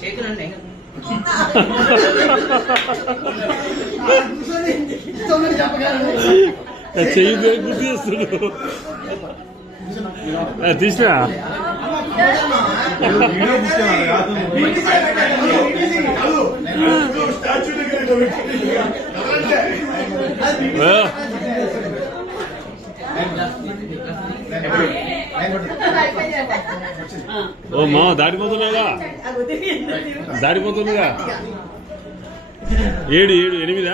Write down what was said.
చేతులండి చెయ్యి గుర్తు చేస్తున్నాడు తీసినా ఓ మా దాడిపోతున్నాగా దాడిపోతుందిగా 7 8